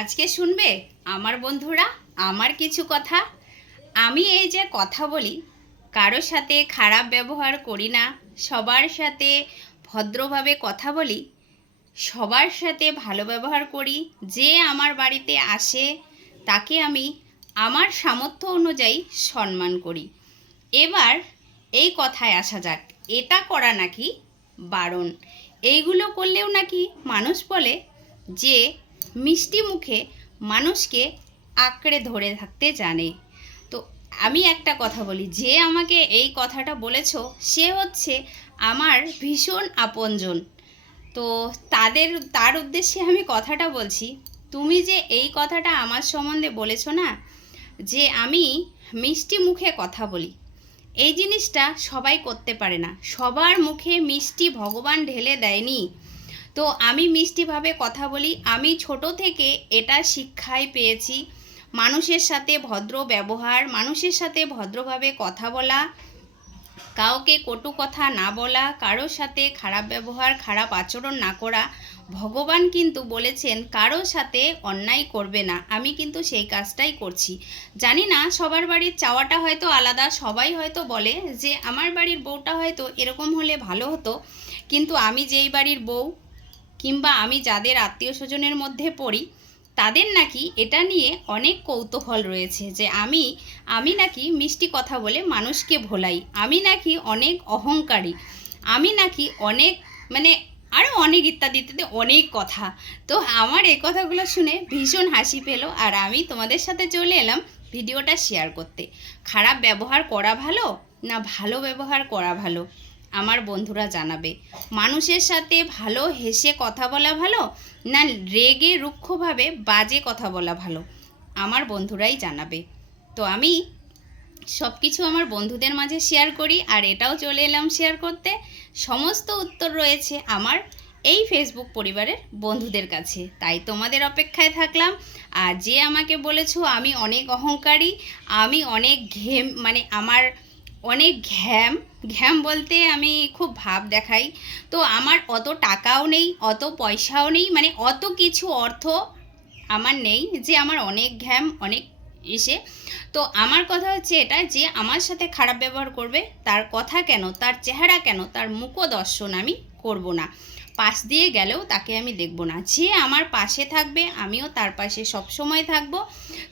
আজকে শুনবে আমার বন্ধুরা আমার কিছু কথা। আমি এই যে কথা বলি, কারোর সাথে খারাপ ব্যবহার করি না, সবার সাথে ভদ্রভাবে কথা বলি, সবার সাথে ভালো ব্যবহার করি। যে আমার বাড়িতে আসে তাকে আমি আমার সামর্থ্য অনুযায়ী সম্মান করি। এবার এই কথায় আসা যাক, এটা করা নাকি বারণ। এইগুলো করলেও নাকি মানুষ বলে যে মিষ্টি মুখে মানুষকে আঁকড়ে ধরে থাকতে জানে। তো আমি একটা কথা বলি, যে আমাকে এই কথাটা বলেছো সে হচ্ছে আমার ভীষণ আপনজন। তো তার উদ্দেশ্যে আমি কথাটা বলছি। তুমি যে এই কথাটা আমার সম্বন্ধে বলেছো না, যে আমি মিষ্টি মুখে কথা বলি, এই জিনিসটা সবাই করতে পারে না। সবার মুখে মিষ্টি ভগবান ঢেলে দেয়নি। তো আমি মিষ্টিভাবে কথা বলি। আমি ছোট থেকে এটা শিক্ষাই পেয়েছি, মানুষের সাথে ভদ্র ব্যবহার, মানুষের সাথে ভদ্রভাবে কথা বলা, কাউকে কটু কথা না বলা, কারোর সাথে খারাপ ব্যবহার খারাপ আচরণ না করা। ভগবান কিন্তু বলেছেন কারোর সাথে অন্যায় করবে না। আমি কিন্তু সেই কাজটাই করছি। জানি না সবার বাড়ির চাওয়াটা হয়তো আলাদা, সবাই হয়তো বলে যে আমার বাড়ির বউটা হয়তো এরকম হলে ভালো হতো, কিন্তু আমি যেই বাড়ির বউ কিংবা আমি যাদের আত্মীয় স্বজনের মধ্যে পড়ি তাদের নাকি এটা নিয়ে অনেক কৌতূহল রয়েছে যে আমি নাকি মিষ্টি কথা বলে মানুষকে ভোলাই, আমি নাকি অনেক অহংকারী, আমি নাকি অনেক আরও অনেক ইত্যাদি ইত্যাদি অনেক কথা। তো আমার এই কথাগুলো শুনে ভীষণ হাসি পেল, আর আমি তোমাদের সাথে চলে এলাম ভিডিওটা শেয়ার করতে। খারাপ ব্যবহার করা ভালো না ভালো ব্যবহার করা ভালো, আমার বন্ধুরা জানাবে। মানুষের সাথে ভালো হেসে কথা বলা ভালো না রেগে রুক্ষভাবে বাজে কথা বলা ভালো, আমার বন্ধুরাই জানাবে। তো আমি সব কিছু আমার বন্ধুদের মাঝে শেয়ার করি, আর এটাও চলে এলাম শেয়ার করতে। সমস্ত উত্তর রয়েছে আমার এই ফেসবুক পরিবারের বন্ধুদের কাছে, তাই তোমাদের অপেক্ষায় থাকলাম। আর যে আমাকে বলেছো আমি অনেক অহংকারী, আমি অনেক আমার অনেক ঘ্যাম বলতে আমি খুব ভাব দেখাই। তো আমার অত টাকাও নেই, অত পয়সাও নেই, অত কিছু অর্থ আমার নেই যে আমার অনেক অনেক এসে। তো আমার কথা হচ্ছে এটা, যে আমার সাথে খারাপ ব্যবহার করবে তার কথা কেন, তার চেহারা কেন, তার মুখদর্শন আমি করব না, পাশ দিয়ে গেলেও তাকে আমি দেখব না। যে আমার পাশে থাকবে আমিও তার পাশে সবসময় থাকব।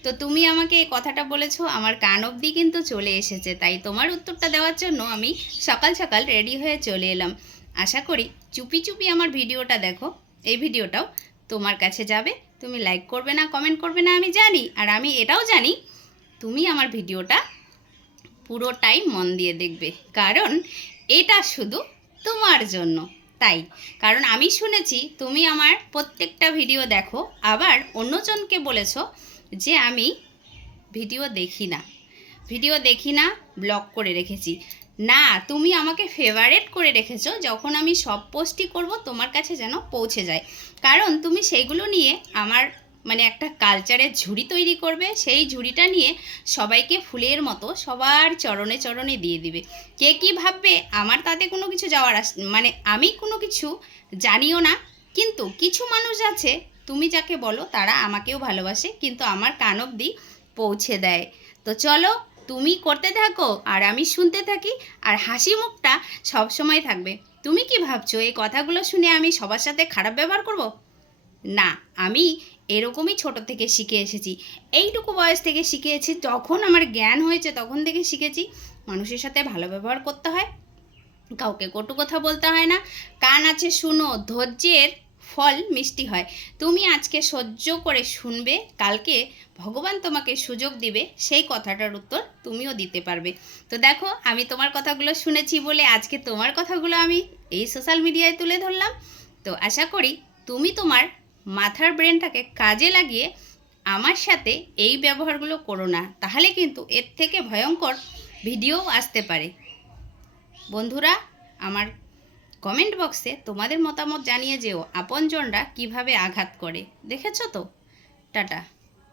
তো তুমি আমাকে এই কথাটা বলেছো, আমার কান অবধি কিন্তু চলে এসেছে, তাই তোমার উত্তরটা দেওয়ার জন্য আমি সকাল সকাল রেডি হয়ে চলে এলাম। আশা করি চুপি চুপি আমার ভিডিওটা দেখো, এই ভিডিওটাও তোমার কাছে যাবে। তুমি লাইক করবে না, কমেন্ট করবে না আমি জানি, আর আমি এটাও জানি তুমি আমার ভিডিওটা পুরোটাই মন দিয়ে দেখবে, কারণ এটা শুধু তোমার জন্য। তাই কারণ আমি শুনেছি তুমি আমার প্রত্যেকটা ভিডিও দেখো, আবার অন্যজনকে বলেছো যে আমি ভিডিও দেখি না, ব্লক করে রেখেছি। না, তুমি আমাকে ফেভারেট করে রেখেছো, যখন আমি সব পোস্টই করব তোমার কাছে যেন পৌঁছে যায়। কারণ তুমি সেইগুলো নিয়ে আমার একটা কালচারের ঝুড়ি তৈরি করবে, সেই ঝুড়িটা নিয়ে সবাইকে ফুলের মতো সবার চরণে চরণে দিয়ে দিবে। কে কী ভাববে আমার তাতে কোনো কিছু যাওয়ার আমি কোনো কিছু জানিও না। কিন্তু কিছু মানুষ আছে, তুমি যাকে বলো তারা আমাকেও ভালোবাসে, কিন্তু আমার কান অবধি পৌঁছে দেয়। তো চলো তুমি করতে থাকো আর আমি শুনতে থাকি, আর হাসি মুখটা সবসময় থাকবে। তুমি কি ভাবছো এই কথাগুলো শুনে আমি সবার সাথে খারাপ ব্যবহার করব? না, আমি এরকমই ছোট থেকে শিখে এসেছি, এইটুকু বয়স থেকে শিখে এসেছি, যখন আমার জ্ঞান হয়েছে তখন থেকে শিখেছি মানুষের সাথে ভালো ব্যবহার করতে হয়, কাউকে কটু কথা বলতে হয় না। কান আছে শুনো, ধৈর্যের ফল মিষ্টি হয়। তুমি আজকে সহ্য করে শুনবে, কালকে ভগবান তোমাকে সুযোগ দিবে সেই কথাটার উত্তর তুমিও দিতে পারবে। তো দেখো, আমি তোমার কথাগুলো শুনেছি বলে আজকে তোমার কথাগুলো আমি এই সোশ্যাল মিডিয়ায় তুলে ধরলাম। তো আশা করি তুমি তোমার মাথার ব্রেনটাকে কাজে লাগিয়ে আমার সাথে এই ব্যবহারগুলো করো না, তাহলে কিন্তু এর থেকে ভয়ঙ্কর ভিডিও আসতে পারে। বন্ধুরা, আমার কমেন্ট বক্সে তোমাদের মতামত জানিয়ে যেও আপনজনরা কিভাবে আঘাত করে। দেখেছো তো? টাটা।